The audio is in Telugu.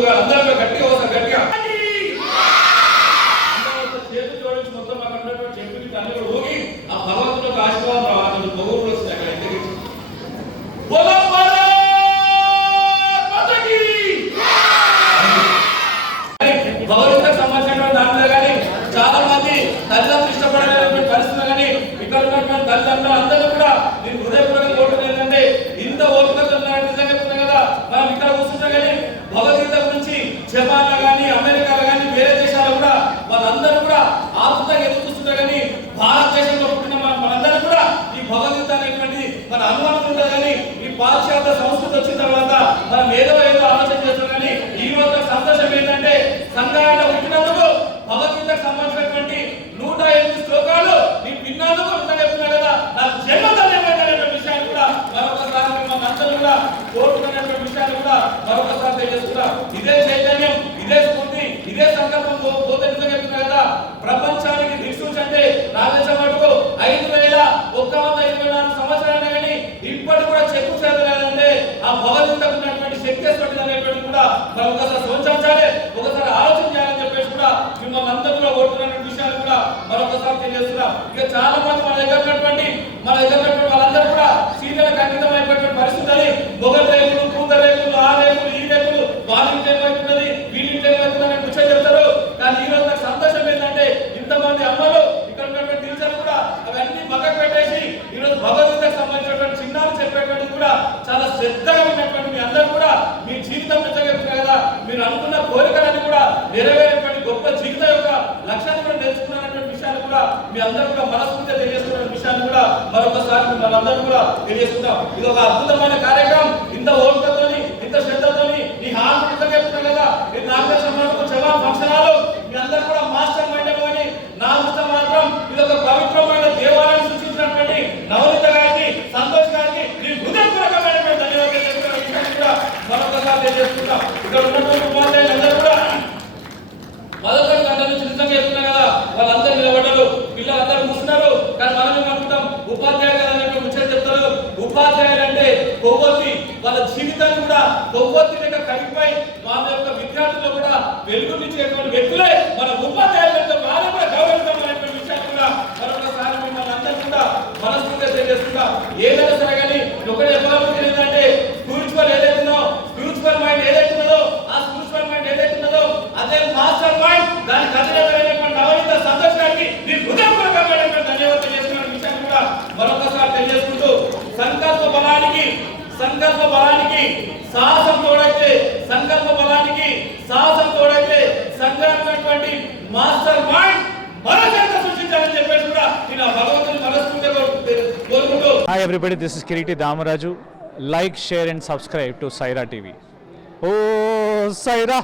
బంధువులుగా అందరిలో గట్టిగా వస్తారు గట్టిగా. కానీ చాలా మంది తల్లిదండ్రులు ఇష్టపడలేనటువంటి పరిస్థితులు కానీ ఇక్కడ ఉన్నటువంటి తల్లిదండ్రులు అందరూ మరొకసారి ఇదే చైతన్యం ఇదే స్ఫూర్తి ఇదే సంకల్పం పో- పోతే నిజంగా చెప్తున్నా కదా. ప్రపంచానికి దిక్సూచి అంటే నాకు తెలిసిన మటుకు ఐదు వేల ఒక్క వంద ఇరవై నాలుగు సంవత్సరాలు కానీ ఇప్పటి కూడా చెక్కు చేతలేదంటే ఆ భగవద్గీతకు ఉన్నటువంటి శక్తి ఎటువంటి అనేటువంటి కూడా మనం ఒకసారి సోచించాలి ఒకసారి ఆలోచన చేయాలని చెప్పేసి కూడా మిమ్మల్ని అందరూ కూడా ఓడుతున్న విషయాలు కూడా మరొకసారి తెలియజేస్తున్నాం ఇక చాలా మంది మన దగ్గర ఉన్నటువంటి మన దగ్గర ఉన్నటువంటి వాళ్ళందరూ కూడా సీరియల్ అంకితం అయిపోయినటువంటి పరిస్థితి అని మొగల్ రేకులు కూత రేకులు ఆ రేకులు ఈ రేకులు వాళ్ళ ఇంటి ఏమవుతున్నది వీళ్ళ ఇంటి ఏమవుతున్నది అని కూర్చొని చెప్తారు కానీ ఈ రోజు నాకు సంతోషం ఏంటంటే ఇంతమంది అమ్మలు ఇక్కడ ఉన్నటువంటి టీచర్లు కూడా అవన్నీ పక్కకు పెట్టేసి ఈ రోజు భగవద్గీతకు సంబంధించినటువంటి చిన్నాలు చెప్పేటువంటిది కూడా చాలా శ్రద్ధగా ఉన్నటువంటి మీ అందరూ కూడా మీ జీవితం నిజంగా చెప్తున్నారు కదా మీరు అనుకున్న కోరికలన్నీ కూడా నెరవేరేటువంటి గొప్ప జీవితం యొక్క లక్ష్యాన్ని కూడా విషయాన్ని కూడా మీ అందరూ కూడా మనస్ఫూర్తిగా తెలియజేస్తున్న విషయాన్ని కూడా మరొకసారి మిమ్మల్ని అందరూ కూడా తెలియజేస్తున్నాం ఇది ఒక అద్భుతమైన కార్యక్రమం ఇంత ఓపికతోని ఇంత శ్రద్ధతోని ఈ హాల్ నిజంగా చెప్తున్నా కదా ఇది నాకు తెలిసిన మటుకు జవాన్ ఫంక్షన్ హాల్ మీ అందరూ కూడా మాస్టర్ మైండ్ కానీ నా దృష్టి మాత్రం ఇది ఒక పవిత్రమైన దేవాలయం సృష్టించినటువంటి నవనీత గారికి సంతోష్ గారికి నేను హృదయపూర్వకమైనటువంటి ధన్యవాదాలు చెప్తున్న విషయాన్ని కూడా మరొకసారి తెలియజేస్తున్నాం ఇక్కడ ఉన్నటువంటి ఉపాధ్యాయులు అందరూ కూడా మొదటి గంట నుంచి నిజంగా చెప్తున్నా కదా వాళ్ళందరూ నిలబడ్డారు. పిల్లలందరూ కూర్చున్నారు కానీ మనం ఏమనుకుంటాం ఉపాధ్యాయులు అనేటువంటి ముచ్చట చెప్తారు. ఉపాధ్యాయులు అంటే కొవ్వొత్తి. వాళ్ళ జీవితాన్ని కూడా కొవ్వొత్తి లేక కరిగిపోయి వాళ్ళ యొక్క విద్యార్థులు కూడా వెలుగునిచ్చేటువంటి వ్యక్తులే మన ఉపాధ్యాయులతో వాళ్ళు కూడా గౌరవించాలనేటువంటి విషయాన్ని కూడా మరొకసారి మిమ్మల్ని అందరూ కూడా మనస్ఫూర్తిగా తెలియజేస్తున్నా. ఏదైనా మరొకసారి తెలియజేసుకుంటూ సంకల్ప బలానికి సంకల్ప బలానికి సాహసం తోడైతే సంకల్ప బలానికి సాహసం తోడైతే సంక్రాంతి మాస్టర్ మైండ్ మరో సృష్టించాలని చెప్పేసి కూడా నేను ఆ భగవంతుని మనస్ఫూర్తిగా కోరుకుంటూ Hi everybody, this is Kiriti Damaraju. Like, share and subscribe to Saira TV. Oh, Saira!